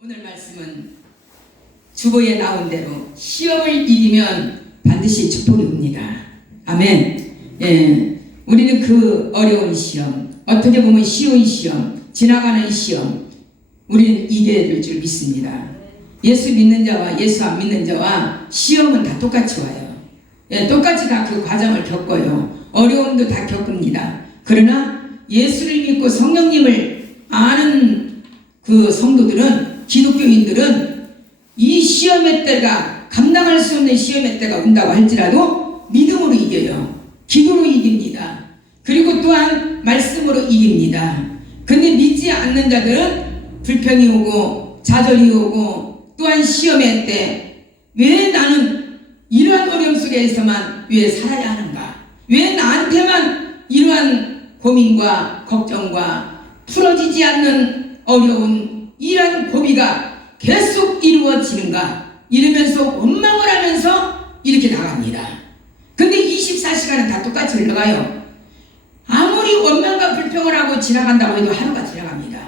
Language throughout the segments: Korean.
오늘 말씀은 주보에 나온 대로 시험을 이기면 반드시 축복이 옵니다. 아멘. 예, 우리는 그 어려운 시험, 어떻게 보면 쉬운 시험, 지나가는 시험, 우리는 이겨야 될 줄 믿습니다. 예수 믿는 자와 예수 안 믿는 자와 시험은 다 똑같이 와요. 예, 똑같이 다 그 과정을 겪어요. 어려움도 다 겪습니다. 그러나 예수를 믿고 성령님을 아는 그 성도들은, 기독교인들은 이 시험의 때가, 감당할 수 없는 시험의 때가 온다고 할지라도 믿음으로 이겨요. 기도로 이깁니다. 그리고 또한 말씀으로 이깁니다. 근데 믿지 않는 자들은 불평이 오고 좌절이 오고 또한 시험의 때 왜 나는 이러한 어려움 속에서만 왜 살아야 하는가? 왜 나한테만 이러한 고민과 걱정과 풀어지지 않는 어려운 이러한 고비가 계속 이루어지는가? 이러면서 원망을 하면서 이렇게 나갑니다. 근데 24시간은 다 똑같이 흘러가요. 아무리 원망과 불평을 하고 지나간다고 해도 하루가 지나갑니다.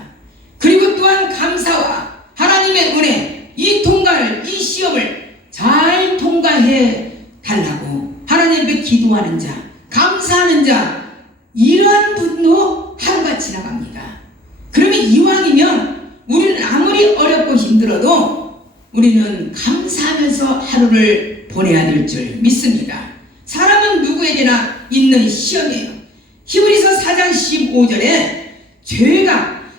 그리고 또한 감사와 하나님의 은혜, 이 통과를, 이 시험을 잘 통과해 달라고 하나님 앞에 기도하는 자, 감사하는 자, 이러한 분도 하루가 지나갑니다. 그러면 이왕이면 우리는 아무리 어렵고 힘들어도 우리는 감사하면서 하루를 보내야 될 줄 믿습니다. 사람은 누구에게나 있는 시험이에요. 히브리서 4장 15절에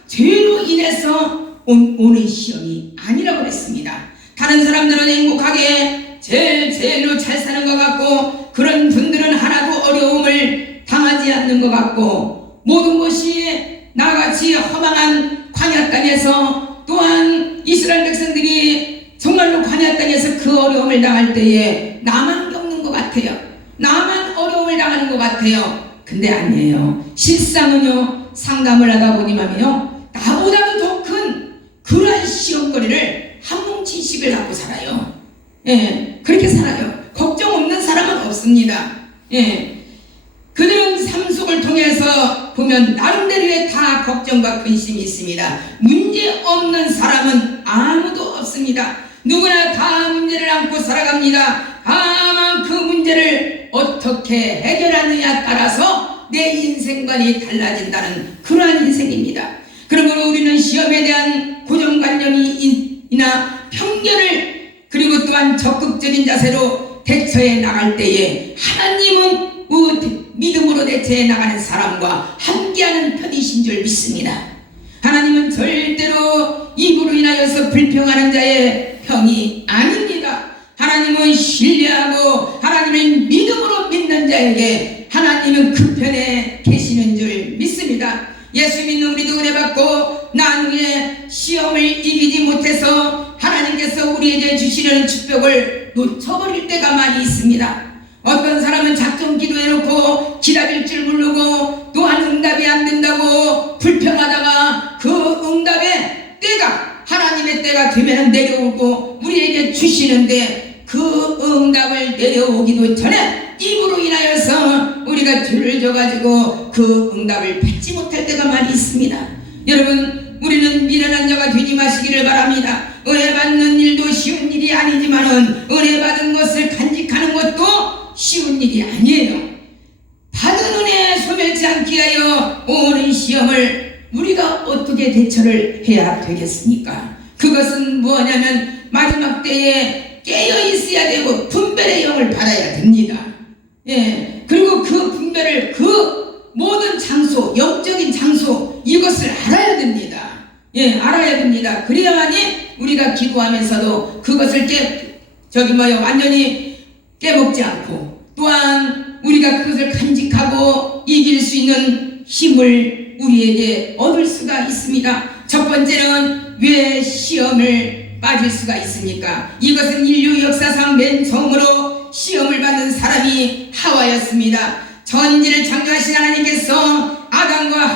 죄로 인해서 오는 시험이 아니라고 그랬습니다. 다른 사람들은 행복하게 제일로 잘 사는 것 같고, 그런 분들은 하나도 어려움을 당하지 않는 것 같고, 모든 것이 나같이 허망한 광야 땅에서, 또한 이스라엘 백성들이 정말로 광야 땅에서 그 어려움을 당할 때에 나만 겪는 것 같아요. 나만 어려움을 당하는 것 같아요. 근데 아니에요. 실상은요, 상담을 하다 보니만요, 나보다도 더 큰 그러한 시험거리를 한 뭉치씩을 갖고 살아요. 예, 그렇게 살아요. 걱정 없는 사람은 없습니다. 예, 그들은 삶 속을 통해서 보면 나름대로의 다 걱정과 근심이 있습니다. 문제 없는 사람은 아무도 없습니다. 누구나 다 문제를 안고 살아갑니다. 다만 그 문제를 어떻게 해결하느냐에 따라서 내 인생관이 달라진다는 그러한 인생입니다. 그러므로 우리는 시험에 대한 고정관념이나 편견을, 그리고 또한 적극적인 자세로 대처해 나갈 때에 하나님은 믿음으로 대처해 나가는 사람과 함께하는 편이신 줄 믿습니다. 하나님은 절대로 입으로 인하여서 불평하는 자의 편이 아닙니다. 하나님은 신뢰하고 하나님을 믿음으로 믿는 자에게 하나님은 그 편에 계시는 줄 믿습니다. 예수 믿는 우리도 은혜받고 나중에 시험을 이기지 못해서 하나님께서 우리에게 주시려는 축복을 놓쳐버릴 때가 많이 있습니다. 어떤 사람은 작정 기도해놓고 기다릴 줄 모르고 또한 응답이 안 된다고 불평하다가 그 응답의 때가, 하나님의 때가 되면 내려오고 우리에게 주시는데 그 응답을 내려오기도 전에 입으로 인하여서 우리가 죄를 져가지고 그 응답을 받지 못할 때가 많이 있습니다. 여러분, 우리는 미련한 자가 되지 마시기를 바랍니다. 은혜 받는 일도 쉬운 일이 아니지만은 은혜 받은 것을 간직하는 것도 쉬운 일이 아니에요. 받은 은혜에 소멸치 않게 하여 오는 시험을 우리가 어떻게 대처를 해야 되겠습니까? 그것은 뭐냐면 마지막 때에 깨어 있어야 되고 분별의 영을 받아야 됩니다. 예, 그리고 그 분별을, 그 모든 장소, 영적인 장소, 이것을 알아야 됩니다. 예, 알아야 됩니다. 그래야만이 우리가 기도하면서도 그것을 완전히 깨먹지 않고, 또한 우리가 그것을 간직하고 이길 수 있는 힘을 우리에게 얻을 수가 있습니다. 첫 번째는 왜 시험을 빠질 수가 있습니까? 이것은 인류 역사상 맨 처음으로 시험을 받는 사람이 하와였습니다. 전지를 창조하신 하나님께서 아담과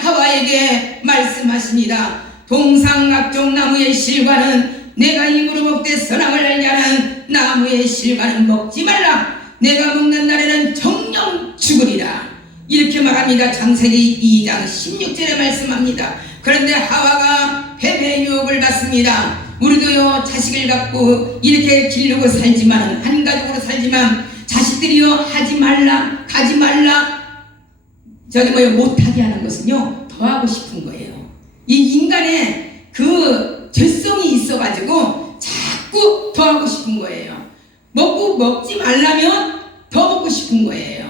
하와에게 말씀하십니다. 동상각종 나무의 실과는 내가 입으로 먹되 선악을 알게 하는 나무의 실과는 먹지 말라. 내가 먹는 날에는 정녕 죽으리라. 이렇게 말합니다. 창세기 2장 16절에 말씀합니다. 그런데 하와가 뱀의 유혹을 받습니다. 우리도요 자식을 갖고 이렇게 기르고 살지만, 한 가족으로 살지만 자식들이요 하지 말라, 가지 말라, 못하게 하는 것은요 더 하고 싶은 거예요. 이 인간의 그 죄성이 있어가지고 자꾸 더 하고 싶은 거예요. 먹지 말라면 더 먹고 싶은 거예요.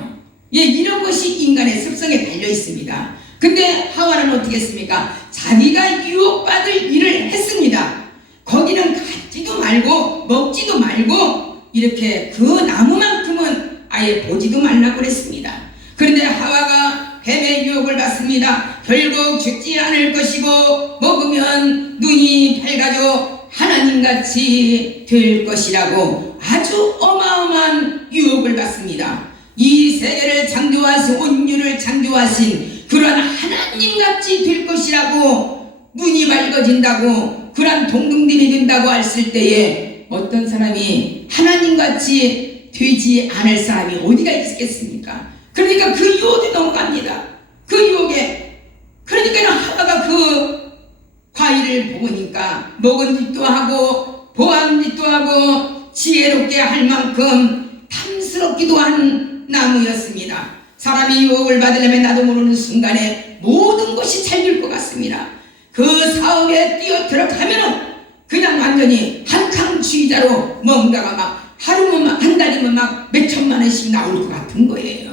이런 것이 인간의 습성에 달려 있습니다. 근데 하와는 어떻게 했습니까? 자기가 유혹받을 일을 했습니다. 거기는 갖지도 말고 먹지도 말고 이렇게 그 나무만큼은 아예 보지도 말라고 그랬습니다. 그런데 하와가 뱀의 유혹을 받습니다. 결국 죽지 않을 것이고 먹으면 눈이 밝아져 하나님같이 될 것이라고 아주 어마어마한 유혹을 받습니다. 이 세계를 창조하신, 온유를 창조하신 그러한 하나님같이 될 것이라고, 눈이 밝아진다고, 그러한 동등됨이 된다고 했을 때에 어떤 사람이 하나님같이 되지 않을 사람이 어디가 있겠습니까? 그러니까 그 유혹에 넘어갑니다. 그 유혹에. 그러니까 하나가 그 과일을 먹으니까 먹은 짓도 하고 보한 짓도 하고 지혜롭게 할 만큼 탐스럽기도 한 나무였습니다. 사람이 유혹을 받으려면 나도 모르는 순간에 모든 것이 잘 될 것 같습니다. 그 사업에 뛰어 들어가면은 그냥 완전히 한탕주의자로 뭔가가 막 하루면 막 한 달이면 막 몇천만 원씩 나올 것 같은 거예요.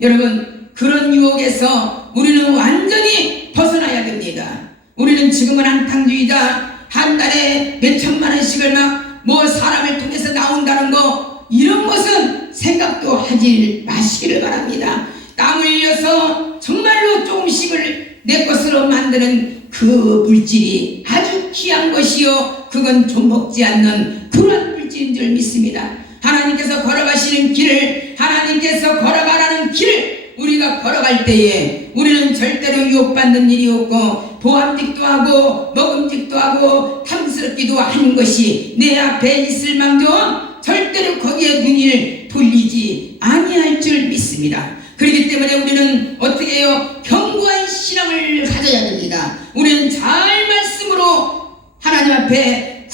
여러분, 그런 유혹에서 우리는 완전히 벗어나야 됩니다. 우리는 지금은 한탕주의자, 한 달에 몇천만 원씩을 막 사람을 통해서 나온다는 거, 이런 것은 생각도 하지 마시기를 바랍니다. 땀 흘려서 정말로 조금씩을 내 것으로 만드는 그 물질이 아주 귀한 것이요, 그건 좀 먹지 않는 그런 물질인 줄 믿습니다. 하나님께서 걸어가시는 길을, 하나님께서 걸어가라는 길을 우리가 걸어갈 때에 우리는 절대로 유혹받는 일이 없고 보암직도 하고 먹음직도 하고 탐스럽기도 하는 것이 내 앞에 있을 망정 절대로 거기에 눈을 돌리지 아니할 줄 믿습니다. 그렇기 때문에 우리는 어떻게 해요? 견고한 신앙을 가져야 됩니다. 우리는 잘 말씀으로 하나님 앞에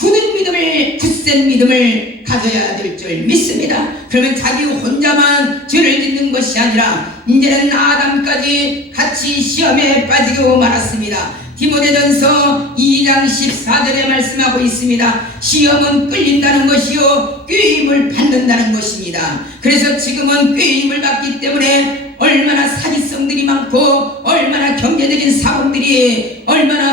굳센 믿음을 가져야 될 줄 믿습니다. 그러면 자기 혼자만 죄를 짓는 것이 아니라 이제는 아담까지 같이 시험에 빠지고 말았습니다. 디모데전서 2장 14절에 말씀하고 있습니다. 시험은 끌린다는 것이요 꾀임을 받는다는 것입니다. 그래서 지금은 꾀임을 받기 때문에 얼마나 사기성들이 많고 얼마나 경제적인 사범들이 얼마나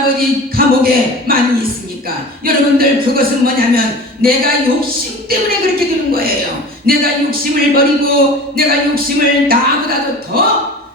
감옥에 많이 있습니까? 여러분들, 그것은 뭐냐면 내가 욕심 때문에 그렇게 되는 거예요. 내가 욕심을 버리고 내가 욕심을 나보다도 더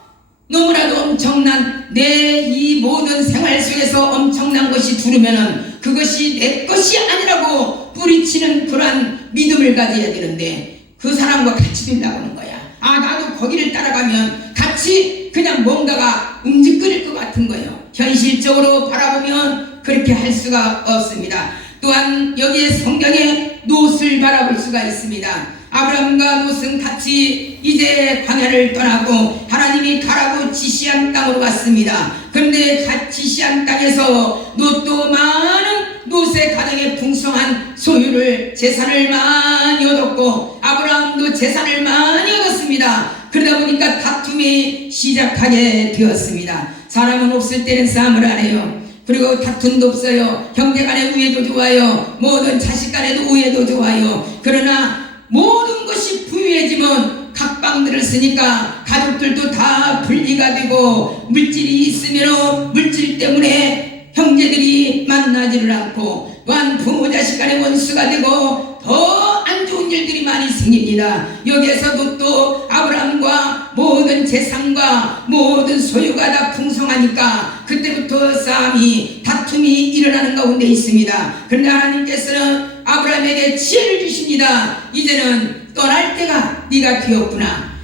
너무나도 엄청난 내 이 모든 생활 속에서 엄청난 것이 두르면은 그것이 내 것이 아니라고 뿌리치는 그러한 믿음을 가져야 되는데 그 사람과 같이 된다고 하는 거야. 나도 거기를 따라가면 같이 그냥 뭔가가 움직거릴 것 같은 거예요. 현실적으로 바라보면 그렇게 할 수가 없습니다. 또한 여기에 성경에 롯을 바라볼 수가 있습니다. 아브라함과 롯은 같이 이제 광야를 떠나고 하나님이 가라고 지시한 땅으로 갔습니다. 그런데 지시한 땅에서 롯도 많은 롯의 가정에 풍성한 소유를, 재산을 많이 얻었고 아브라함도 재산을 많이 얻었습니다. 그러다 보니까 다툼이 시작하게 되었습니다. 사람은 없을 때는 싸움을 안 해요. 그리고 다툼도 없어요. 형제간의 우애도 좋아요. 모든 자식간에도 우애도 좋아요. 그러나 모든 것이 부유해지면 각방들을 쓰니까 가족들도 다 분리가 되고 물질이 있으면 물질 때문에 형제들이 만나지를 않고 또한 부모 자식 간의 원수가 되고 더 안 좋은 일들이 많이 생깁니다. 여기에서도 또 아브라함과 모든 재산과 모든 소유가 다 풍성하니까 그때부터 싸움이, 다툼이 일어나는 가운데 있습니다. 그런데 하나님께서는 아브라함에게 지혜를 주십니다. 이제는 떠날 때가 네가 되었구나.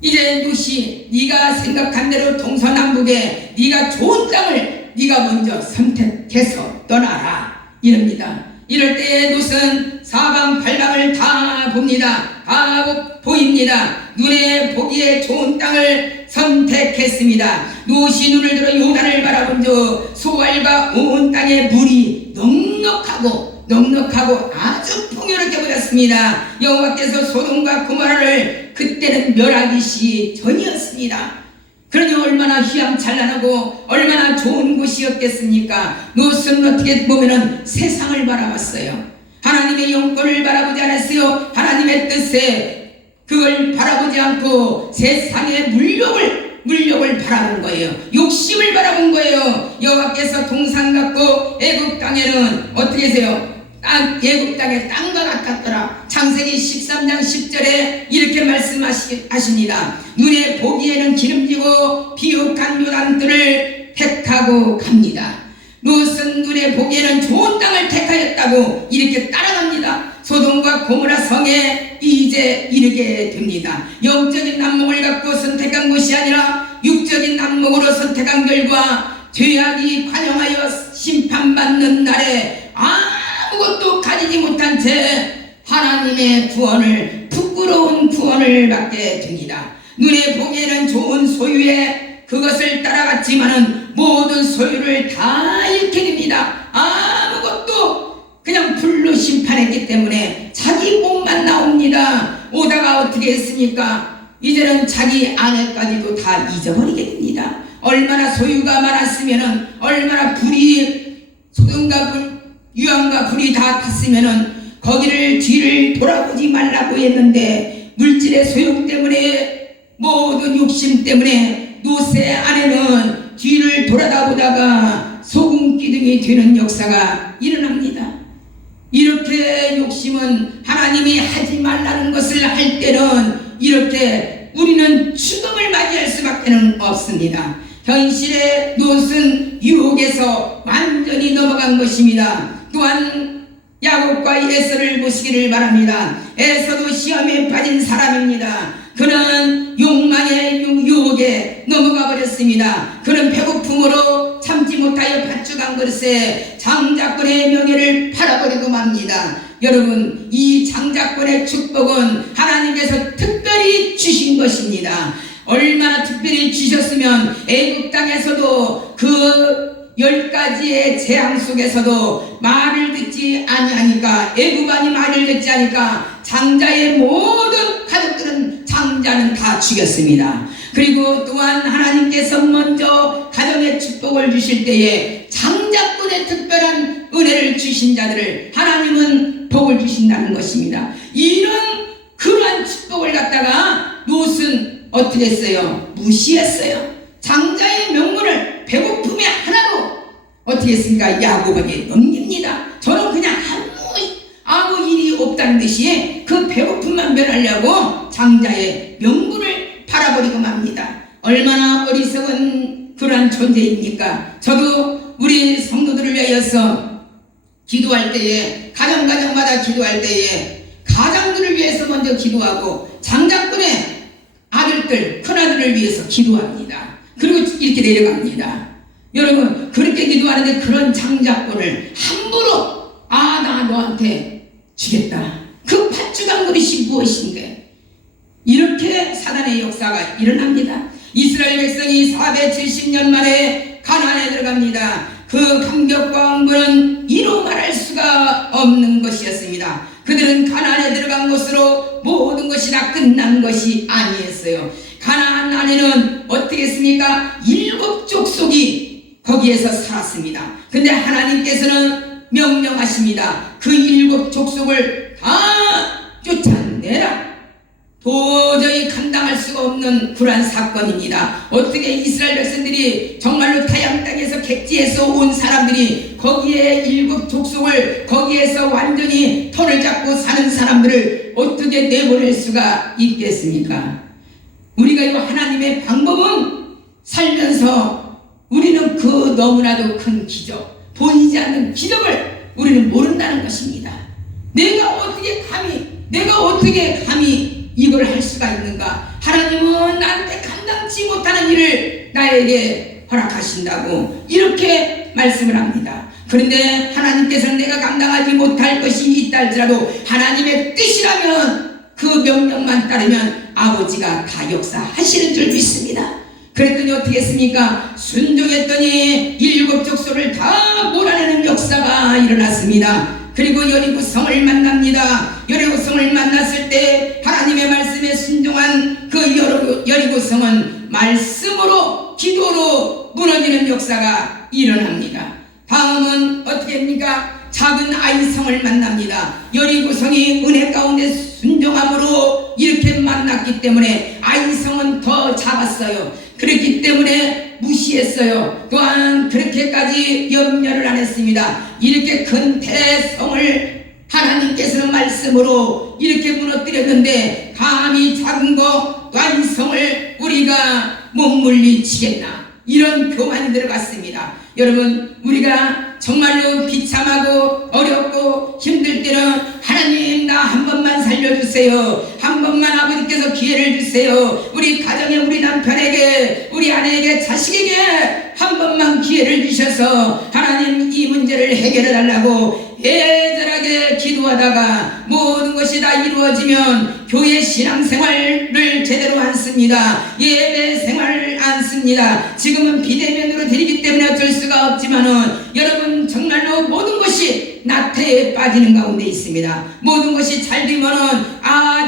이제 롯이 네가 생각한 대로 동서남북에 네가 좋은 땅을 네가 먼저 선택해서 떠나라, 이럽니다. 이럴 때에 롯은 사방팔방을 다 봅니다. 다 보입니다. 눈에 보기에 좋은 땅을 선택했습니다. 노시 눈을 들어 요단을 바라본 저 소알과 온 땅에 물이 넉넉하고 아주 풍요롭게 보였습니다. 여호와께서 소돔과 고모라를 그때는 멸하기 전이었습니다. 그러니 얼마나 휘황찬란하고 얼마나 좋은 곳이었겠습니까? 롯은 어떻게 보면은 세상을 바라봤어요. 하나님의 영권을 바라보지 않았어요. 하나님의 뜻에 그걸 바라보지 않고 세상의 물욕을 바라본 거예요. 욕심을 바라본 거예요. 여호와께서 동산 같고 애굽 땅에는 어떻게 하세요? 애굽 땅에 땅과 같았더라. 창세기 13장 10절에 이렇게 말씀하십니다. 눈에 보기에는 기름지고 비옥한 요단들을 택하고 갑니다. 롯은 눈에 보기에는 좋은 땅을 택하였다고 이렇게 따라갑니다. 소돔과 고모라 성에 이제 이르게 됩니다. 영적인 난목을 갖고 선택한 것이 아니라 육적인 난목으로 선택한 결과 죄악이 관영하여 심판받는 날에 아무것도 가지지 못한 채 하나님의 구원을, 부끄러운 구원을 받게 됩니다. 눈에 보기에는 좋은 소유에 그것을 따라갔지만은 모든 소유를 다 잃게 됩니다. 아무것도 그냥 불로 심판했기 때문에 자기 몸만 나옵니다. 오다가 어떻게 했습니까? 이제는 자기 아내까지도 다 잊어버리게 됩니다. 얼마나 소유가 많았으면은, 얼마나 불이, 소금과 유황과 불이 다 탔으면은 거기를 뒤를 돌아보지 말라고 했는데, 물질의 소욕 때문에, 모든 욕심 때문에 롯의 아내는 뒤를 돌아다보다가 소금 기둥이 되는 역사가 일어납니다. 이렇게 욕심은 하나님이 하지 말라는 것을 할 때는 이렇게 우리는 죽음을 맞이할 수밖에 없습니다. 현실의 롯은 유혹에서 완전히 넘어간 것입니다. 또한 야곱과 에서를 보시기를 바랍니다. 에서도 시험에 빠진 사람입니다. 그는 욕망의 유혹에 넘어가 버렸습니다. 그는 배고픔으로 참지 못하여 팥죽한 그릇에 장자권의 명예를 팔아버리고 맙니다. 여러분, 이 장자권의 축복은 하나님께서 특별히 주신 것입니다. 얼마나 특별히 주셨으면 애굽 땅에서도 그 10가지의 재앙 속에서도 말을 듣지 아니하니까, 애굽안이 말을 듣지 않으니까 장자의 모든 가족들은 장자는 다 죽였습니다. 그리고 또한 하나님께서 먼저 가정의 축복을 주실 때에 장자권의 특별한 은혜를 주신 자들을 하나님은 복을 주신다는 것입니다. 그러한 축복을 갖다가 롯은 어떻게 했어요? 무시했어요. 장자의 명분을 배고픔의 하나로 어떻게 했습니까? 야곱에게 넘깁니다. 저는 그냥 아무 일이 없다는 듯이 그 배고픔만 면하려고 장자의 명분을 팔아버리고 맙니다. 얼마나 어리석은 그러한 존재입니까? 저도 우리 성도들을 위하여서 기도할 때에, 가정마다 기도할 때에 가장들을 위해서 먼저 기도하고 장자권의 아들들, 큰아들을 위해서 기도합니다. 그리고 이렇게 내려갑니다. 여러분, 그렇게 기도하는데 그런 장자권을 함부로 나 너한테 주겠다. 그 팥죽한 그릇이 무엇인데? 이렇게 사단의 역사가 일어납니다. 이스라엘 백성이 470년 만에 가나안에 들어갑니다. 그 감격과 흥분은 이루 말할 수가 없는 것이었습니다. 그들은 가나안에 들어간 것으로 모든 것이 다 끝난 것이 아니었어요. 가나안 안에는 어떻게 했습니까? 7 족속이 거기에서 살았습니다. 근데 하나님께서는 명령하십니다. 그 7 족속을 다 쫓아내라. 도저히 감당할 수가 없는 그러한 사건입니다. 어떻게 이스라엘 백성들이 정말로 타양 땅에서 객지에서 온 사람들이 거기에 7 족속을 거기에서 완전히 턴을 잡고 사는 사람들을 어떻게 내보낼 수가 있겠습니까? 우리가 이 하나님의 방법은 살면서 우리는 그 너무나도 큰 기적, 보이지 않는 기적을 우리는 모른다는 것입니다. 내가 어떻게 감히 이걸 할 수가 있는가? 하나님은 나한테 감당치 못하는 일을 나에게 허락하신다고 이렇게 말씀을 합니다. 그런데 하나님께서는 내가 감당하지 못할 것이 있다 할지라도 하나님의 뜻이라면 그 명령만 따르면 아버지가 다 역사하시는 줄 믿습니다. 그랬더니 어떻게 했습니까? 순종했더니 7 족속을 다 몰아내는 역사가 일어났습니다. 그리고 여리고성을 만납니다. 여리고성을 만났을 때 하나님의 말씀에 순종한 그 여리고성은 말씀으로 기도로 무너지는 역사가 일어납니다. 다음은 어떻게 합니까? 작은 아이성을 만납니다. 여리고성이 은혜 가운데 순종함으로 이렇게 만났기 때문에 아이성은 더 작았어요. 그렇기 때문에 무시했어요. 또한 그렇게까지 염려를 안 했습니다. 이렇게 큰 대성을 하나님께서는 말씀으로 이렇게 무너뜨렸는데 감히 작은 거 완성을 우리가 못 물리치겠나, 이런 교만이 들어갔습니다. 여러분, 우리가 정말로 비참하고 어렵고 힘들 때는 하나님 나 한 번만 살려주세요. 한 번만 아버지께서 기회를 주세요. 우리 가정에, 우리 남편에게, 우리 아내에게, 자식에게 한 번만 기회를 주셔서 하나님 이 문제를 해결해 달라고 애절하게 기도하다가 모든 것이 다 이루어지면 교회 신앙생활을 제대로 안 씁니다. 예배 생활을 안 씁니다. 지금은 비대면으로 드리기 때문에 어쩔 수가 없지만은 여러분 정말로 모든 것이 나태에 빠지는 가운데 있습니다. 모든 것이 잘 되면은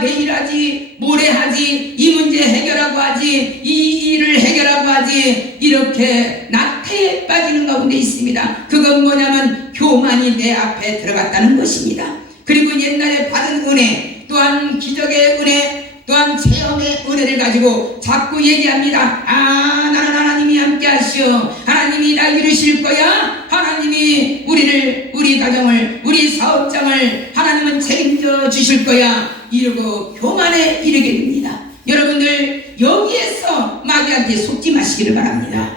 내일 하지, 모레 하지, 이 문제 해결하고 하지, 이 일을 해결하고 하지, 이렇게 나태에 빠지는 가운데 있습니다. 그건 뭐냐면 교만이 내 앞에 들어갔다는 것입니다. 그리고 옛날에 받은 은혜, 또한 기적의 은혜, 또한 체험의 은혜를 가지고 자꾸 얘기합니다. 나는 하나님이 함께 하시오. 하나님이 나 이루실 거야. 하나님이 우리 가정을, 우리 사업장을 하나님은 책임져 주실 거야. 이러고 교만에 이르게 됩니다. 여러분들 여기에서 마귀한테 속지 마시기를 바랍니다.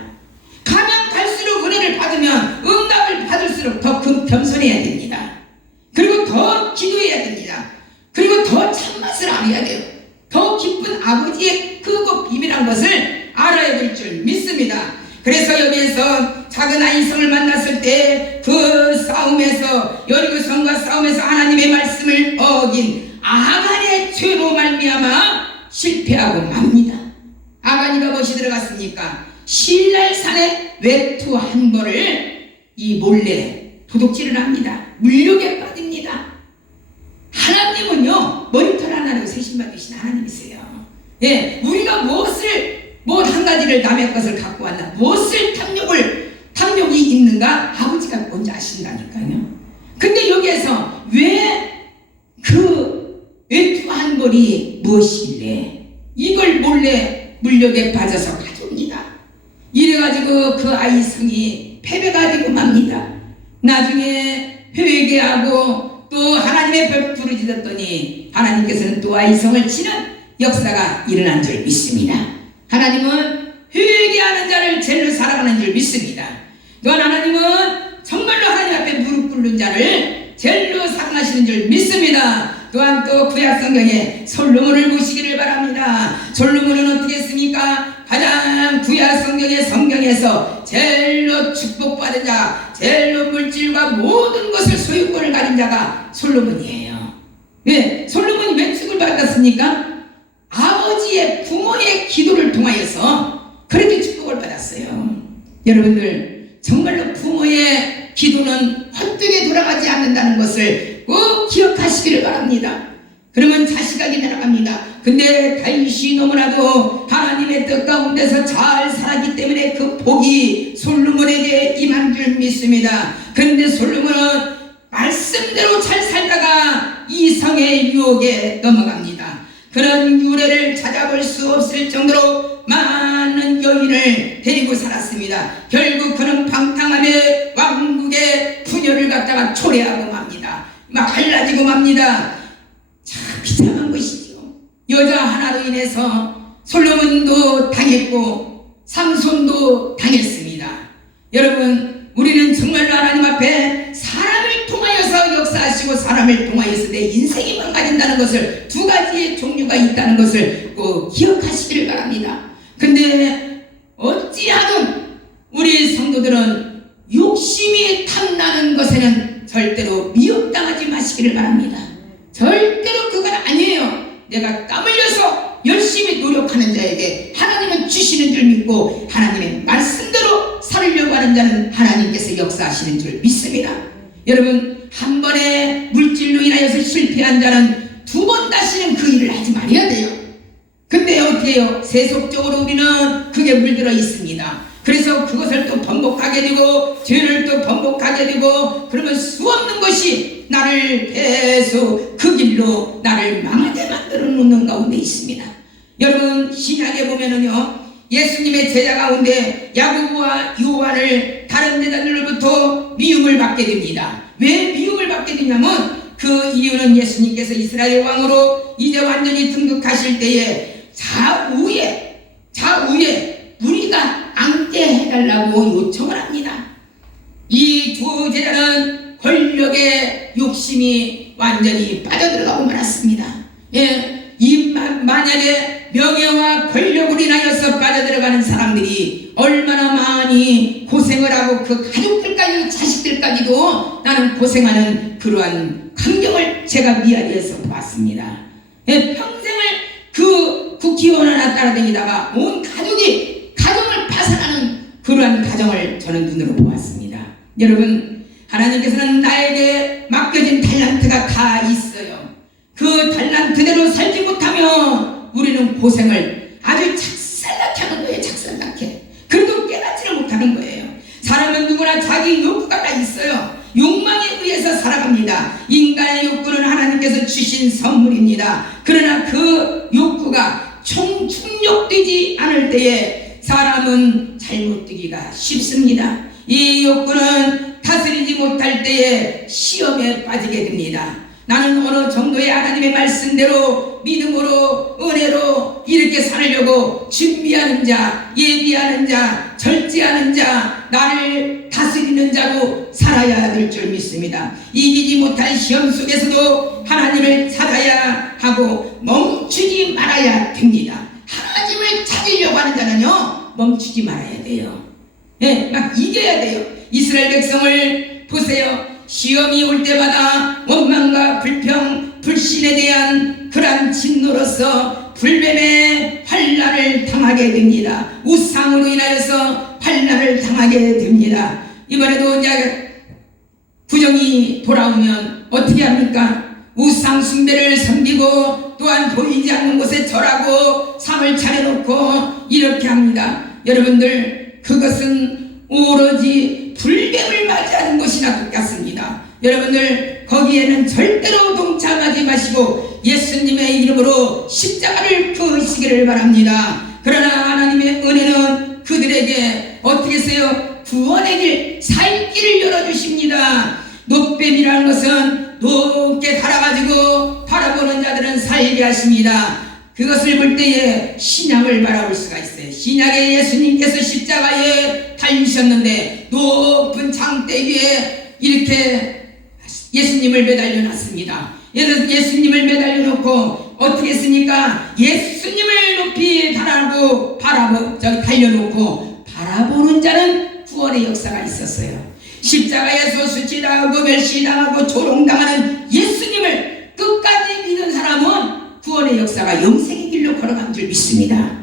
가면 갈수록 은혜를 받으면 응답을 받을수록 더 겸손해야 됩니다. 그리고 더 기도해야 됩니다. 그리고 더 참맛을 알아야 돼요. 더 기쁜 아버지의 크고 비밀한 것을 알아야 될 줄 믿습니다. 그래서 여기에서 작은 아이성을 만났을 때 그 싸움에서, 여리고성과 싸움에서 하나님의 말씀을 어긴 아간의 죄로 말미암아 실패하고 맙니다. 아간이가 무엇이 들어갔습니까? 신랄산에 외투 한 벌을 이 몰래 도둑질을 합니다. 물욕에 빠집니다. 하나님은요, 머리털 하나로 세신받으신 하나님이세요. 예, 우리가 뭐 한 가지를 남의 것을 갖고 왔나, 무엇을 탐욕이 있는가 아버지가 먼저 아신다니까요. 근데 여기에서 왜 그 외투 한 벌이 무엇이길래 이걸 몰래 물욕에 빠져서 가져옵니다. 이래가지고 그 아이성이 패배가 되고 맙니다. 나중에 회개하고 또 하나님의 별 부르짖었더니 하나님께서는 또 아이성을 치는 역사가 일어난 줄 믿습니다. 하나님은 회개하는 자를 젤로 사랑하는 줄 믿습니다. 또한 하나님은 정말로 하나님 앞에 무릎 꿇는 자를 젤로 사랑하시는 줄 믿습니다. 또한 또 구약성경에 솔로몬을 보시기를 바랍니다. 솔로몬은 어떻게 했습니까? 가장 구약성경의 성경에서 젤로 축복받은 자, 젤로 물질과 모든 것을 소유권을 가진 자가 솔로몬이에요. 왜? 솔로몬이 왜 축을 받았습니까? 아버지의 부모의 기도를 통하여서 그렇게 축복을 받았어요. 여러분들 정말로 부모의 기도는 헛되게 돌아가지 않는다는 것을 꼭 기억하시기를 바랍니다. 그러면 자식에게 내려갑니다. 근데 다윗이 너무나도 하나님의 뜻 가운데서 잘 살았기 때문에 그 복이 솔로몬에게 임한 줄 믿습니다. 그런데 솔로몬은 말씀대로 잘 살다가 이성의 유혹에 넘어갑니다. 그런 유래를 찾아볼 수 없을 정도로 많은 여인을 데리고 살았습니다. 결국 그는 방탕함에 왕국의 부녀를 갖다가 초래하고 맙니다. 막 갈라지고 맙니다. 참 비참한 것이죠. 여자 하나로 인해서 솔로몬도 당했고 삼손도 당했습니다. 여러분, 우리는 정말로 하나님 앞에 사람을 통하여서 역사하시고 사람을 통하여서 내 인생이 망가진다는 것을, 두 가지의 종류가 있다는 것을 꼭 기억하시기를 바랍니다. 근데 어찌하든 우리 성도들은 욕심이 탐나는 것에는 절대로 미혹당하지 마시기를 바랍니다. 절대로 그건 아니에요. 내가 땀 흘려서 열심히 노력하는 자에게 하나님은 주시는 줄 믿고 하나님의 말씀대로 살으려고 하는 자는 하나님께서 역사하시는 줄 믿습니다. 여러분, 한 번의 물질로 인하여서 실패한 자는 두 번 다시는 그 일을 하지 말아야 돼요. 근데 어떻게 해요? 세속적으로 우리는 그게 물들어 있습니다. 그래서 그것을 또 번복하게 되고 죄를 또 번복하게 되고, 그러면 수없는 것이 나를 계속 그 길로 나를 망하게 만들어 놓는 가운데 있습니다. 여러분, 신약에 보면은요, 예수님의 제자 가운데 야고보와 요한을 다른 제자들로부터 미움을 받게 됩니다. 왜 미움을 받게 되냐면 그 이유는 예수님께서 이스라엘 왕으로 이제 완전히 등극하실 때에 좌우에 우리가 앉게 해달라고 요청을 합니다. 이 두 제자는 권력의 욕심이 완전히 빠져들어가고 말았습니다. 만약에 명예와 권력으로 인하여서 빠져들어가는 사람들이 얼마나 많이 고생을 하고 그 가족들까지 자식들까지도 나는 고생하는 그러한 광경을 제가 미아리에서 보았습니다. 평생을 그 국회의원 하나 따라다니다가 온 가정을 파산하는 그러한 가정을 저는 눈으로 보았습니다. 여러분, 하나님께서는 나에게 맡겨진 달란트가 다 있어요. 그 달란트대로 살지 못하면 우리는 고생을 아주 작살나게 하는 거예요. 작살나게. 그래도 깨닫지를 못하는 거예요. 사람은 누구나 자기 욕구가 다 있어요. 욕망에 의해서 살아갑니다. 인간의 욕구는 하나님께서 주신 선물입니다. 그러나 그 욕구가 충족되지 않을 때에 사람은 잘못되기가 쉽습니다. 이 욕구는 다스리지 못할 때에 시험에 빠지게 됩니다. 나는 어느 정도의 하나님의 말씀대로 믿음으로 은혜로 이렇게 살려고 준비하는 자, 예비하는 자, 절제하는 자, 나를 다스리는 자로 살아야 될 줄 믿습니다. 이기지 못할 시험 속에서도 하나님을 찾아야 하고 멈추지 말아야 됩니다. 하나님을 찾으려고 하는 자는요, 멈추지 말아야 돼요. 막 이겨야 돼요. 이스라엘 백성을 보세요. 시험이 올 때마다 원망과 불평, 불신에 대한 그러한 진노로서 불뱀의 환난을 당하게 됩니다. 우상으로 인하여서 환난을 당하게 됩니다. 이번에도 이제 부정이 돌아오면 어떻게 합니까? 우상 숭배를 섬기고 또한 보이지 않는 곳에 절하고 상을 차려놓고 이렇게 합니다. 여러분들, 그것은 오로지 불뱀을 맞이하는 것이나 똑같습니다. 여러분들, 거기에는 절대로 동참하지 마시고 예수님의 이름으로 십자가를 펴시기를 바랍니다. 그러나 하나님의 은혜는 그들에게 어떻게 해서요? 구원의 길, 살 길을 열어주십니다. 높뱀이라는 것은 높게 달아가지고 바라보는 자들은 살게 하십니다. 그것을 볼 때에 신약을 바라볼 수가 있어요. 신약에 예수님께서 십자가에 달리셨는데 높은 장대 위에 이렇게 예수님을 매달려 놨습니다. 예수님을 매달려 놓고 어떻게 했습니까? 예수님을 높이 달려놓고 바라보는 자는 구원의 역사가 있었어요. 십자가에서 수치당하고 멸시당하고 조롱당하는 예수님을 끝까지 믿은 사람은 구원의 역사가 영생의 길로 걸어간 줄 믿습니다.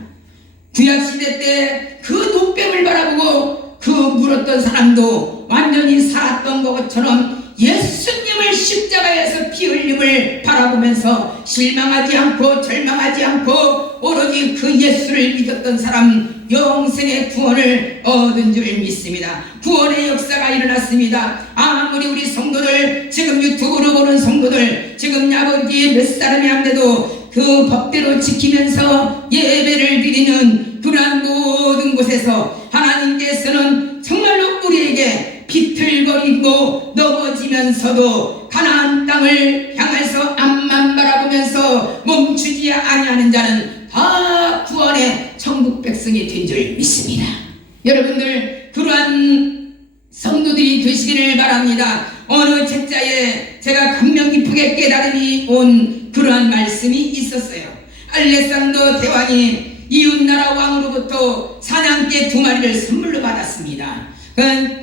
구약시대 때 그 높뱀을 바라보고 그 물었던 사람도 완전히 살았던 것처럼 예수님을 십자가에서 피 흘림을 바라보면서 실망하지 않고 절망하지 않고 오로지 그 예수를 믿었던 사람 영생의 구원을 얻은 줄 믿습니다. 구원의 역사가 일어났습니다. 아무리 우리 성도들, 지금 유튜브로 보는 성도들, 지금 아버지 몇 사람이 안 돼도 그 법대로 지키면서 예배를 드리는 그러한 모든 곳에서 하나님께서는 정말로 우리에게 비틀거리고 넘어지면서도 가나안 땅을 향해서 앞만 바라보면서 멈추지 아니하는 자는 다 구원의 천국 백성이 된 줄 믿습니다. 여러분들, 그러한 성도들이 되시기를 바랍니다. 어느 책자에 제가 감명 깊게 깨달음이 온 그러한 말씀이 있었어요. 알렉산더 대왕이 이웃나라 왕으로부터 사냥개 2마리를 선물로 받았습니다.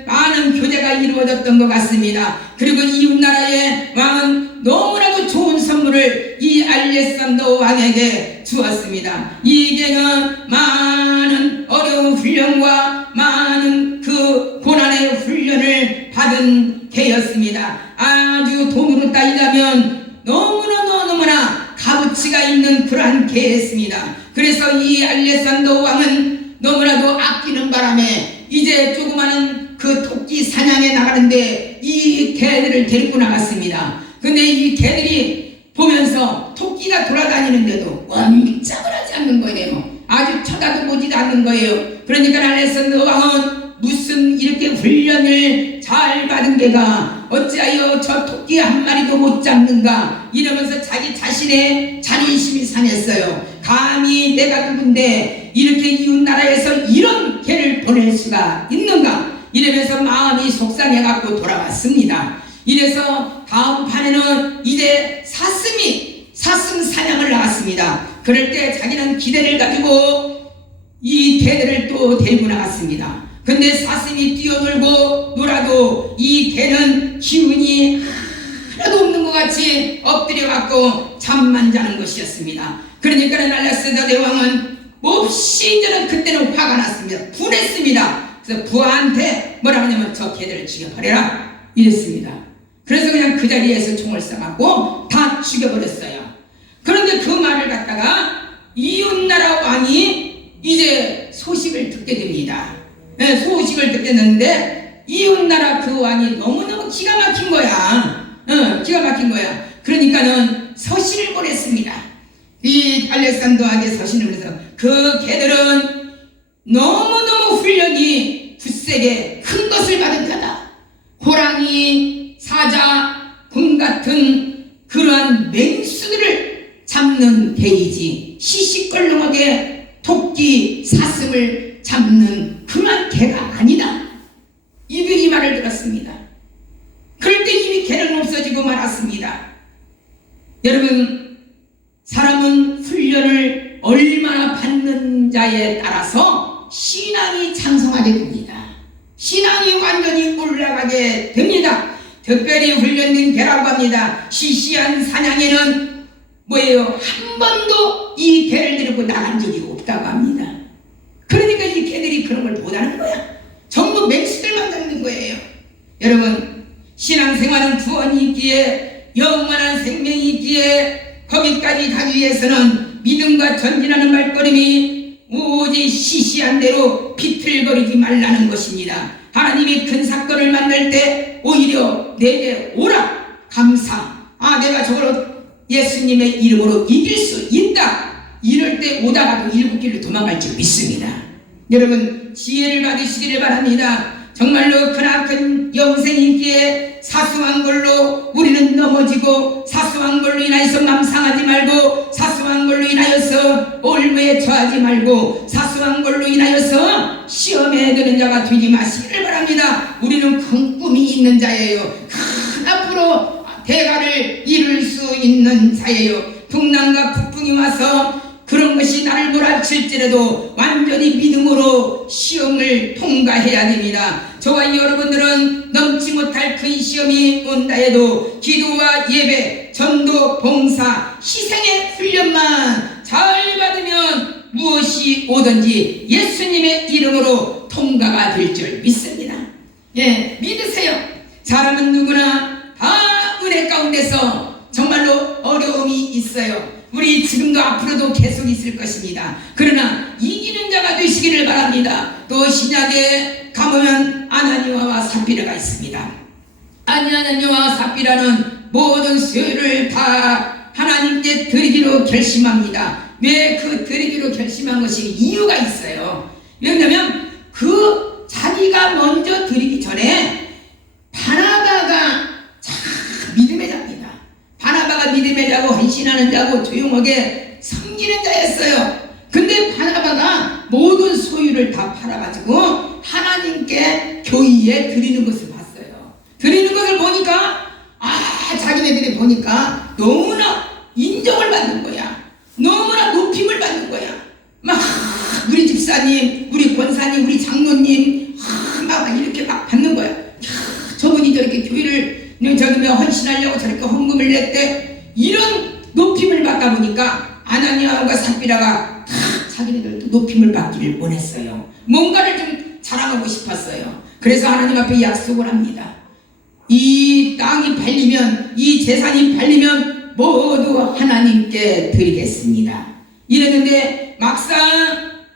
많은 교제가 이루어졌던 것 같습니다. 그리고 이웃나라의 왕은 너무나도 좋은 선물을 선물을 이 알렉산더 왕에게 주었습니다. 이 개는 많은 어려운 훈련과 많은 그 고난의 훈련을 받은 개였습니다. 아주 돈으로 따지자면 너무나 값어치가 있는 그러한 개였습니다. 그래서 이 알렉산더 왕은 너무나도 아끼는 바람에 이제 조그마한 그 토끼 사냥에 나가는데 이 개들을 데리고 나갔습니다. 근데 이 개들이 보면서 토끼가 돌아다니는데도 꼼짝을 하지 않는 거예요. 아주 쳐다도 보지도 않는 거예요. 그러니까 알렉산더 왕은 무슨 이렇게 훈련을 잘 받은 개가 어찌하여 저 토끼 한 마리도 못 잡는가 이러면서 자기 자신의 자존심이 상했어요. 감히 내가 누군데 이렇게 이웃나라에서 이런 개를 보낼 수가 있는가 이러면서 마음이 속상해갖고 돌아왔습니다. 이래서 다음 판에는 이제 사슴 사냥을 나갔습니다. 그럴 때 자기는 기대를 가지고 이 개들을 또 데리고 나갔습니다. 근데 사슴이 뛰어들고 놀아도 이 개는 기운이 하나도 없는 것 같이 엎드려갖고 잠만 자는 것이었습니다. 그러니까 알렉산더 대왕은 몹시 이제는 그때는 화가 났습니다. 분했습니다. 그래서 부하한테 뭐라고 하냐면 저 개들을 죽여버려라 이랬습니다. 그래서 그냥 그 자리에서 총을 쏴갖고 다 죽여버렸어요. 그런데 그 말을 갖다가 이웃나라 왕이 이제 소식을 듣게 됩니다. 네, 소식을 듣겠는데 이웃나라 그 왕이 너무너무 기가 막힌 거야. 기가 막힌 거야. 그러니까는 서신을 보냈습니다. 이 알렉산더에게 서신을 보내서 그 개들은 너무너무 훈련이 굳세게 큰 것을 받은 자다. 호랑이, 사자, 곰 같은 그러한 맹수들을 잡는 개이지 시시껄렁하게 토끼, 사슴을 잡는 그러한 개가 아니다. 이들이 이 말을 들었습니다. 그럴 때 이미 개는 없어지고 말았습니다. 여러분, 사람은 훈련을 얼마나 받는 자에 따라서 신앙이 장성하게 됩니다. 신앙이 완전히 올라가게 됩니다. 특별히 훈련된 개라고 합니다. 시시한 사냥에는 뭐예요? 한 번도 이 개를 데리고 나간 적이 없다고 합니다. 그러니까 이 개들이 그런 걸 못하는 거야. 전부 맹수들만 잡는 거예요. 여러분, 신앙생활은 구원이 있기에 영원한 생명이 있기에 거기까지 가기 위해서는 믿음과 전진하는 발걸음이 오직 시시한 대로 비틀거리지 말라는 것입니다. 하나님이 큰 사건을 만날 때 오히려 내게 오라 감사. 내가 저걸 예수님의 이름으로 이길 수 있다. 이럴 때 오다가도 일곱 길로 도망갈 줄 믿습니다. 여러분, 지혜를 받으시기를 바랍니다. 정말로 크나큰 영생이 있기에 사소한 걸로 우리는 넘어지고 사소한 걸로 인하여서 맘 상하지 말고 사소한 걸로 인하여서 올무에 처하지 말고 사소한 걸로 인하여서 시험에 드는 자가 되지 마시기를 바랍니다. 우리는 큰 꿈이 있는 자예요. 큰 앞으로 대가를 이룰 수 있는 자예요. 풍랑과 북풍이 와서 그런 것이 나를 몰아칠지라도 완전히 믿음으로 시험을 통과해야 됩니다. 저와 여러분들은 넘지 못할 큰 시험이 온다 해도 기도와 예배, 전도, 봉사, 희생의 훈련만 잘 받으면 무엇이 오든지 예수님의 이름으로 통과가 될 줄 믿습니다. 믿으세요. 사람은 누구나 다 은혜 가운데서 정말로 어려움이 있어요. 우리 지금도 앞으로도 계속 있을 것입니다. 그러나 이기는 자가 되시기를 바랍니다. 또 신약에 가보면 아나니아와 삽비라가 있습니다. 아나니아와 삽비라는 모든 소유를 다 하나님께 드리기로 결심합니다. 왜 그 드리기로 결심한 것이 이유가 있어요. 왜냐하면 그 자기가 먼저 드리기 전에 바나바가 참 믿음의 자입니다. 바나바가 믿음의 자고 헌신하는 자고 조용하게 섬기는 자였어요. 근데 바나바가 모든 소유를 다 팔아가지고 하나님께 교회에 드리는 것을 봤어요. 드리는 것을 보니까 자기네들이 보니까 너무나 인정을 받는 거야. 너무나 높임을 받는 거야. 막 우리 집사님, 우리 권사님, 우리 장로님 막 이렇게 막 받는 거야. 저분이 저렇게 교회를 저기 헌신하려고 저렇게 헌금을 냈대. 이런 아나니아와 삽비라가 다 자기네들도 높임을 받기를 원했어요. 뭔가를 좀 자랑하고 싶었어요. 그래서 하나님 앞에 약속을 합니다. 이 땅이 팔리면, 이 재산이 팔리면 모두 하나님께 드리겠습니다. 이랬는데 막상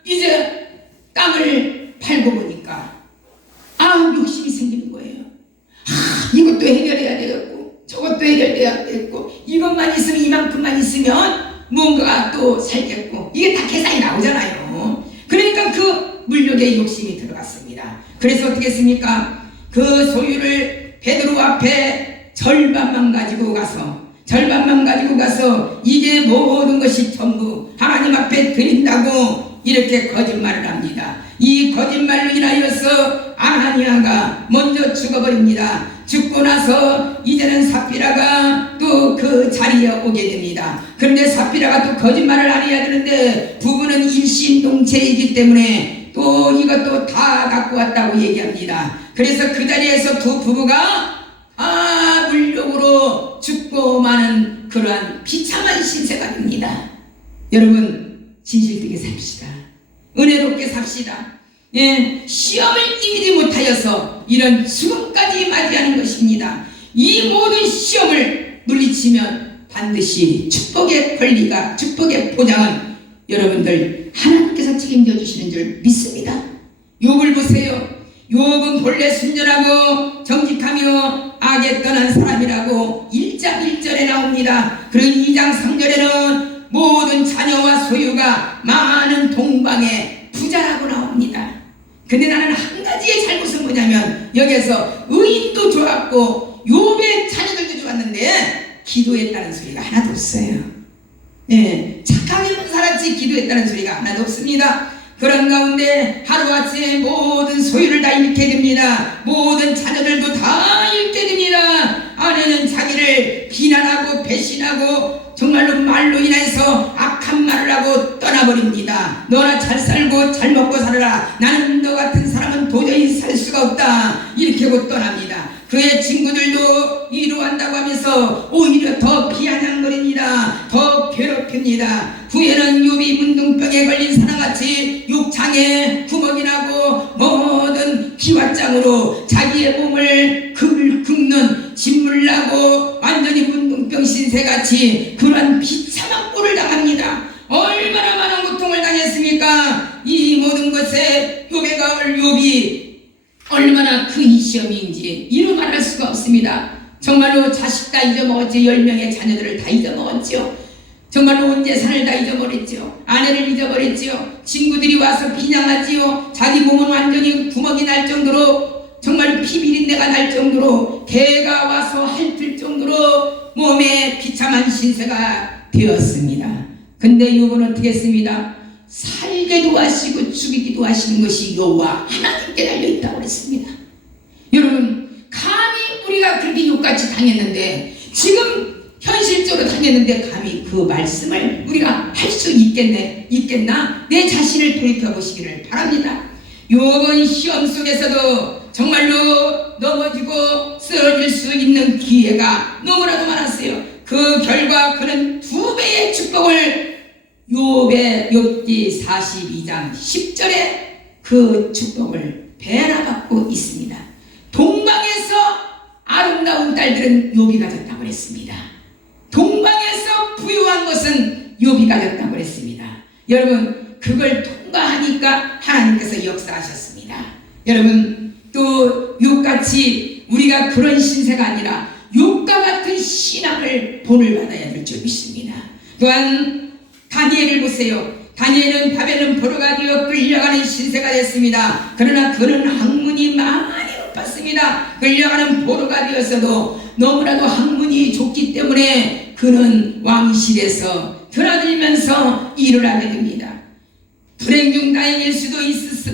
이제 땅을 팔고 보니까 욕심이 생기는 거예요. 이것도 해결해야 되겠고 저것도 해결돼야 되겠고 이것만 있으면, 이만큼만 있으면 뭔가 또 살겠고, 이게 다 계산이 나오잖아요. 그러니까 그 물욕에 욕심이 들어갔습니다. 그래서 어떻게 했습니까? 그 소유를 베드로 앞에 절반만 가지고 가서 이게 모든 것이 전부 하나님 앞에 드린다고 이렇게 거짓말을 합니다. 이 거짓말로 인하여서 아나니아가 먼저 죽어버립니다. 죽고 나서 이제는 삽비라가 또 그 자리에 오게 됩니다. 그런데 삽비라가 또 거짓말을 안 해야 되는데 부부는 일신동체이기 때문에 또 이것도 다 갖고 왔다고 얘기합니다. 그래서 그 자리에서 두 부부가 물욕으로 죽고 마는 그러한 비참한 신세가 됩니다. 여러분, 진실되게 삽시다. 은혜롭게 삽시다. 시험을 이기지 못하여서 이런 죽음까지 맞이하는 것입니다. 이 모든 시험을 물리치면 반드시 축복의 권리가, 축복의 보장은 여러분들 하나님께서 책임져 주시는 줄 믿습니다. 욥을 보세요. 욥은 본래 순전하고 정직하며 악에 떠난 사람이라고 1장 1절에 나옵니다. 그리고 2장 3절에는 모든 자녀와 소유가 많은 동방의 부자라고 나옵니다. 근데 나는 한 가지의 잘못은 뭐냐면 여기에서 의인도 좋았고 욥의 자녀들도 좋았는데 기도했다는 소리가 하나도 없어요. 착하게만 살았지 기도했다는 소리가 하나도 없습니다. 그런 가운데 하루아침에 모든 소유를 다 잃게 됩니다. 모든 자녀들도 다 잃게 됩니다. 아내는 자기를 비난하고 배신하고 정말로 말로 인해서 악한 말을 하고 떠나버립니다. 너나 잘 살고 잘 먹고 살아라. 나는 너 같은 사람은 도저히 살 수가 없다. 이렇게 하고 떠납니다. 그의 친구들도 이루한다고 하면서 오히려 더 비아냥거립니다. 더 괴롭힙니다. 후에는 욥이 문둥병에 걸린 사람같이 욕창에 구멍이 나고 모든 기왓장으로 자기의 몸을 긁는 진물 나고 완전히 문둥병 신세같이 그런 비참한 꼴을 당합니다. 얼마나 많은 고통을 당했습니까? 이 모든 것에 욥이 얼마나 큰 시험인지 이루 말할 수가 없습니다. 정말로 자식 다 잊어먹었죠. 10명의 자녀들을 다 잊어먹었죠. 정말로 온 재산을 다 잊어버렸죠. 아내를 잊어버렸죠. 친구들이 와서 비난하지요. 자기 몸은 완전히 구멍이 날 정도로, 정말 피비린내가 날 정도로, 개가 와서 핥을 정도로 몸에 비참한 신세가 되었습니다. 근데 욥은 어떻게 했습니다? 살게도 하시고 죽이기도 하시는 것이 여호와 하나님께 달려있다고 그랬습니다. 여러분, 감히 우리가 그렇게 욕같이 당했는데, 지금 현실적으로 당했는데 감히 그 말씀을 우리가 할 수 있겠나? 내 자신을 돌이켜보시기를 바랍니다. 욥은 시험 속에서도 정말로 넘어지고 쓰러질 수 있는 기회가 너무나도 많았어요. 그 결과 그는 2배의 축복을 욥기 42장 10절에 그 축복을 배나 받고 있습니다. 동방에서 아름다운 딸들은 욥이 가졌다고 했습니다. 동방에서 부유한 것은 욥이 가졌다고 했습니다. 여러분, 그걸 통과하니까 하나님께서 역사하셨습니다. 여러분, 또 욥같이 우리가 그런 신세가 아니라 욥과 같은 신앙을 본을 받아야 될 줄 믿습니다. 또한 다니엘을 보세요. 다니엘은 바벨론 포로가 되어 끌려가는 신세가 됐습니다. 그러나 그는 학문이 많이 높았습니다. 끌려가는 포로가 되었어도 너무나도 학문이 좋기 때문에 그는 왕실에서 드나들면서 일을 하게 됩니다. 불행 중 다행일 수도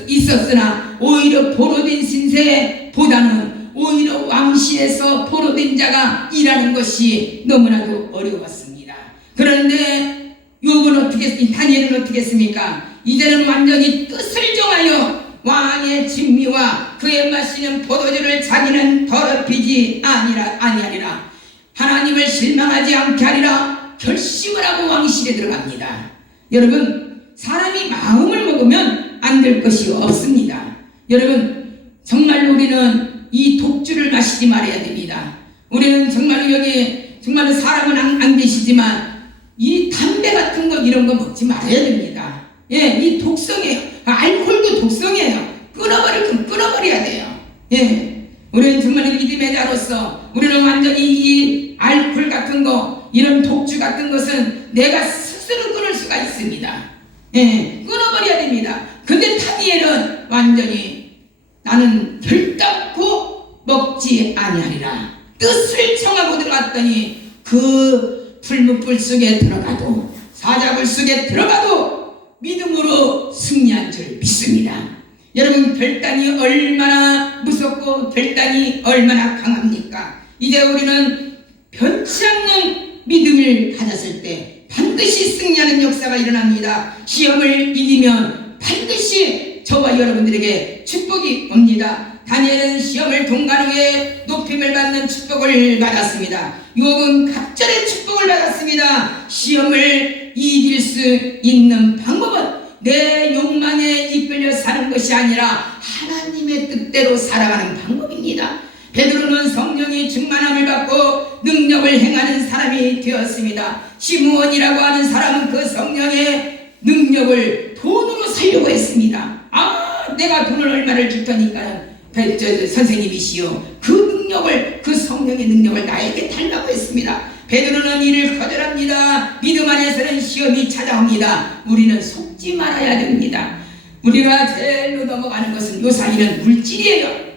있었으나 오히려 포로된 신세보다는 오히려 왕실에서 포로된 자가 일하는 것이 너무나도 어려웠습니다. 그런데 다니엘은 어떻게 했습니까? 이제는 완전히 뜻을 정하여 왕의 진미와 그의 마시는 포도주를 자기는 더럽히지 아니하리라. 하나님을 실망하지 않게 하리라 결심을 하고 왕실에 들어갑니다. 여러분, 사람이 마음을 먹으면 안 될 것이 없습니다. 여러분, 정말로 우리는 이 독주를 마시지 말아야 됩니다. 우리는 정말로 여기 정말로 사람은 안 계시지만 이 담배 같은 거 이런 거 먹지 말아야 됩니다. 예, 이 독성이에요. 알코올도 독성이에요. 끊어버릴 건 끊어버려야 돼요. 예, 우리는 정말 믿음의 자로서 우리는 완전히 이 알코올 같은 거, 이런 독주 같은 것은 내가 스스로 끊을 수가 있습니다. 예, 끊어버려야 됩니다. 근데 다니엘은 완전히 나는 결단코 먹지 아니하리라 뜻을 정하고 들어갔더니 그 풀무불 속에 들어가도 사자굴 속에 들어가도 믿음으로 승리한 줄 믿습니다. 여러분, 결단이 얼마나 무섭고 결단이 얼마나 강합니까? 이제 우리는 변치 않는 믿음을 가졌을 때 반드시 승리하는 역사가 일어납니다. 시험을 이기면 반드시 저와 여러분들에게 축복이 옵니다. 다니엘은 시험을 통과한 후에 높임을 받는 축복을 받았습니다. 욥은 갑절의 축복을 받았습니다. 시험을 이길 수 있는 방법은 내 욕망에 이끌려 사는 것이 아니라 하나님의 뜻대로 살아가는 방법입니다. 베드로는 성령이 충만함을 받고 능력을 행하는 사람이 되었습니다. 시므온이라고 하는 사람은 그 성령의 능력을 돈으로 살려고 했습니다. 내가 돈을 얼마를 줄 테니까 선생님이시여, 그 능력을, 그 성령의 능력을 나에게 달라고 했습니다. 베드로는 이를 거절합니다. 믿음 안에서는 시험이 찾아옵니다. 우리는 속지 말아야 됩니다. 우리가 제일로 넘어가는 것은 요 사이는 물질이에요.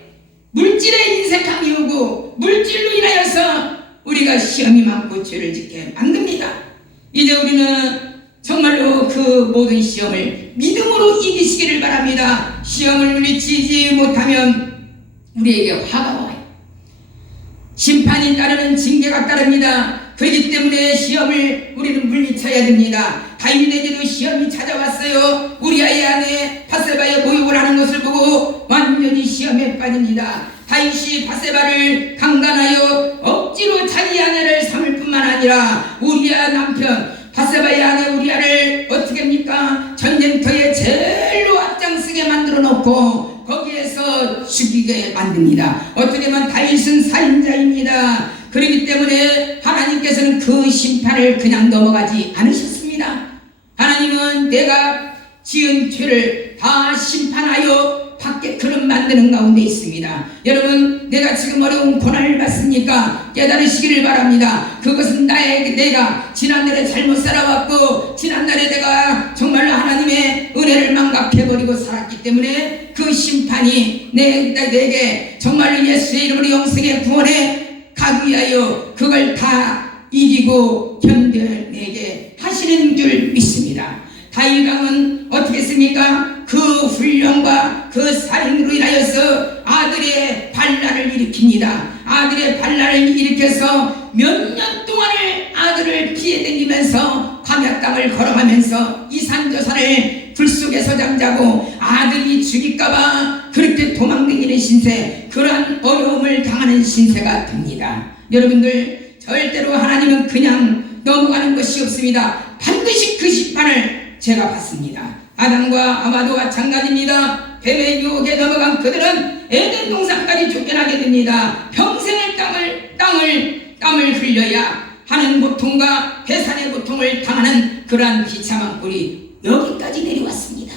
물질에 인색함이 오고 물질로 인하여서 우리가 시험이 많고 죄를 짓게 만듭니다. 이제 우리는 정말로 그 모든 시험을 믿음으로 이기시기를 바랍니다. 시험을 물리치지 못하면 우리에게 화가 와요. 심판이 따르는 징계가 따릅니다. 그렇기 때문에 시험을 우리는 물리쳐야 됩니다. 다윗에게도 시험이 찾아왔어요. 우리아의 아내 바세바의 모욕을 하는 것을 보고 완전히 시험에 빠집니다. 다윗이 바세바를 강간하여 억지로 자기 아내를 삼을 뿐만 아니라 우리아 남편 바세바의 아내 우리아를 어떻게 합니까? 전쟁터에 제일로 앞장서게 만들어 놓고 거기에서 죽이게 만듭니다. 어떻게 보면 다윗은 살인자입니다. 그렇기 때문에 하나님께서는 그 심판을 그냥 넘어가지 않으셨습니다. 하나님은 내가 지은 죄를 다 심판하여 밖에 그릇 만드는 가운데 있습니다. 여러분, 내가 지금 어려운 고난을 받습니까? 깨달으시기를 바랍니다. 그것은 내가 지난날에 잘못 살아왔고 지난날에 내가 정말로 하나님의 은혜를 망각해버리고 살았기 때문에 그 심판이 내게 정말로 예수의 이름으로 영생의 구원에 가기 위하여 그걸 다 이기고 견뎌내게 하시는 줄 믿습니다. 다윗 왕은 어떻게 했습니까? 그 훈련과 그 살인으로 인하여서 아들의 반란을 일으킵니다. 아들의 반란을 일으켜서 몇 년 동안을 아들을 피해 다니면서 광야땅을 걸어가면서 이산저산을 불 속에서 잠자고 아들이 죽일까봐 그렇게 도망다니는 신세, 그러한 어려움을 당하는 신세가 됩니다. 여러분들, 절대로 하나님은 그냥 넘어가는 것이 없습니다. 반드시 그 심판을 제가 받습니다. 아담과 아마도 마찬가지입니다. 뱀의 유혹에 넘어간 그들은 에덴 동산까지 쫓겨나게 됩니다. 평생을 땀을 흘려야 하는 고통과 해산의 고통을 당하는 그러한 비참한 꼴이 여기까지 내려왔습니다.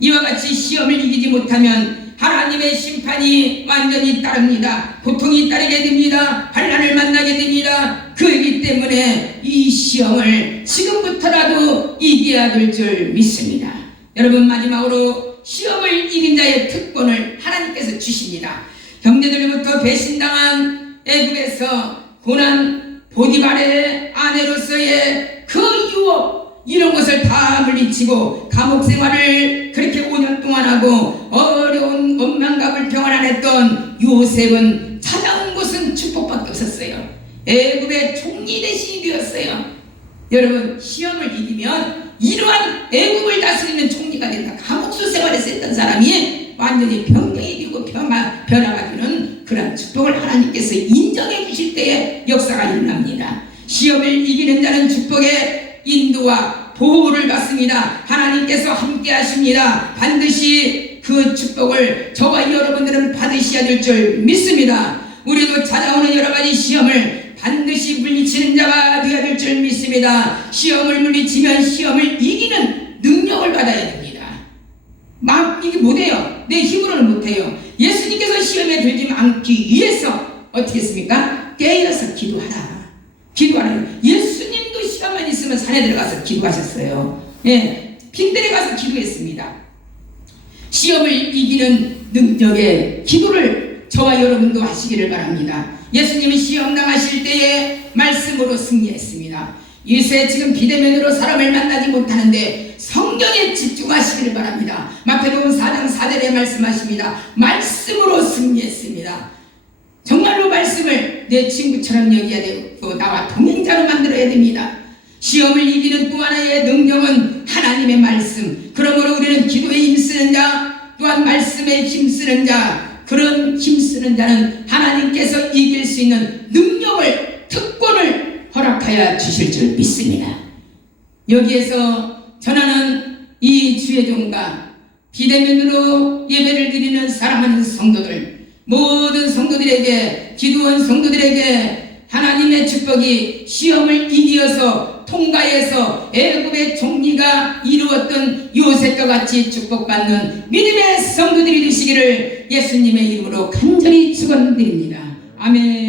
이와 같이 시험을 이기지 못하면 하나님의 심판이 완전히 따릅니다. 고통이 따르게 됩니다. 반란을 만나게 됩니다. 그렇기 때문에 이 시험을 지금부터라도 이겨야 될 줄 믿습니다. 여러분, 마지막으로 시험을 이긴 자의 특권을 하나님께서 주십니다. 형제들부터 배신당한 애굽에서 고난 보디발의 아내로서의 그 유혹, 이런 것을 다 물리치고 감옥 생활을 그렇게 5년 동안 하고 어려운 원망과 불평을 안 했던 요셉은 찾아온 곳은 축복밖에 없었어요. 애굽의 총리 대신이 되었어요. 여러분, 시험을 이기면 이러한 애굽을 다스리는 총리가 된다. 감옥수 생활에서 했던 사람이 완전히 평경이 되고 변화가 되는 그런 축복을 하나님께서 인정해 주실 때에 역사가 일어납니다. 시험을 이기는 자는 축복의 인도와 보호를 받습니다. 하나님께서 함께 하십니다. 반드시 그 축복을 저와 여러분들은 받으셔야 될 줄 믿습니다. 우리도 찾아오는 여러 가지 시험을 반드시 물리치는 자가 되어야 될 줄 믿습니다. 시험을 물리치면 시험을 이기는 능력을 받아야 됩니다. 막 이게 못해요. 내 힘으로는 못해요. 예수님께서 시험에 들지 않기 위해서 어떻게 했습니까? 깨어서 기도하라. 기도하라. 예수님도 시간만 있으면 산에 들어가서 기도하셨어요. 예, 빈들에 가서 기도했습니다. 시험을 이기는 능력의 기도를 저와 여러분도 하시기를 바랍니다. 예수님이 시험 당하실 때에 말씀으로 승리했습니다. 이세 지금 비대면으로 사람을 만나지 못하는데 성경에 집중하시기를 바랍니다. 마태복음 4장 4절에 말씀하십니다. 말씀으로 승리했습니다. 정말로 말씀을 내 친구처럼 여겨야 되고 나와 동행자로 만들어야 됩니다. 시험을 이기는 또 하나의 능력은 하나님의 말씀. 그러므로 우리는 기도에 힘쓰는 자, 또한 말씀에 힘쓰는 자, 그런 힘쓰는 자는 하나님께서 이길 수 있는 능력을, 특권을 허락하여 주실 줄 믿습니다. 여기에서 전하는 이 주의 종과 비대면으로 예배를 드리는 사랑하는 성도들, 모든 성도들에게, 기도원 성도들에게 하나님의 축복이 시험을 이기어서 통과해서 애굽의 총리가 이루었던 요셉과 같이 축복받는 믿음의 성도들이 되시기를 예수님의 이름으로 간절히 축원드립니다. 아멘.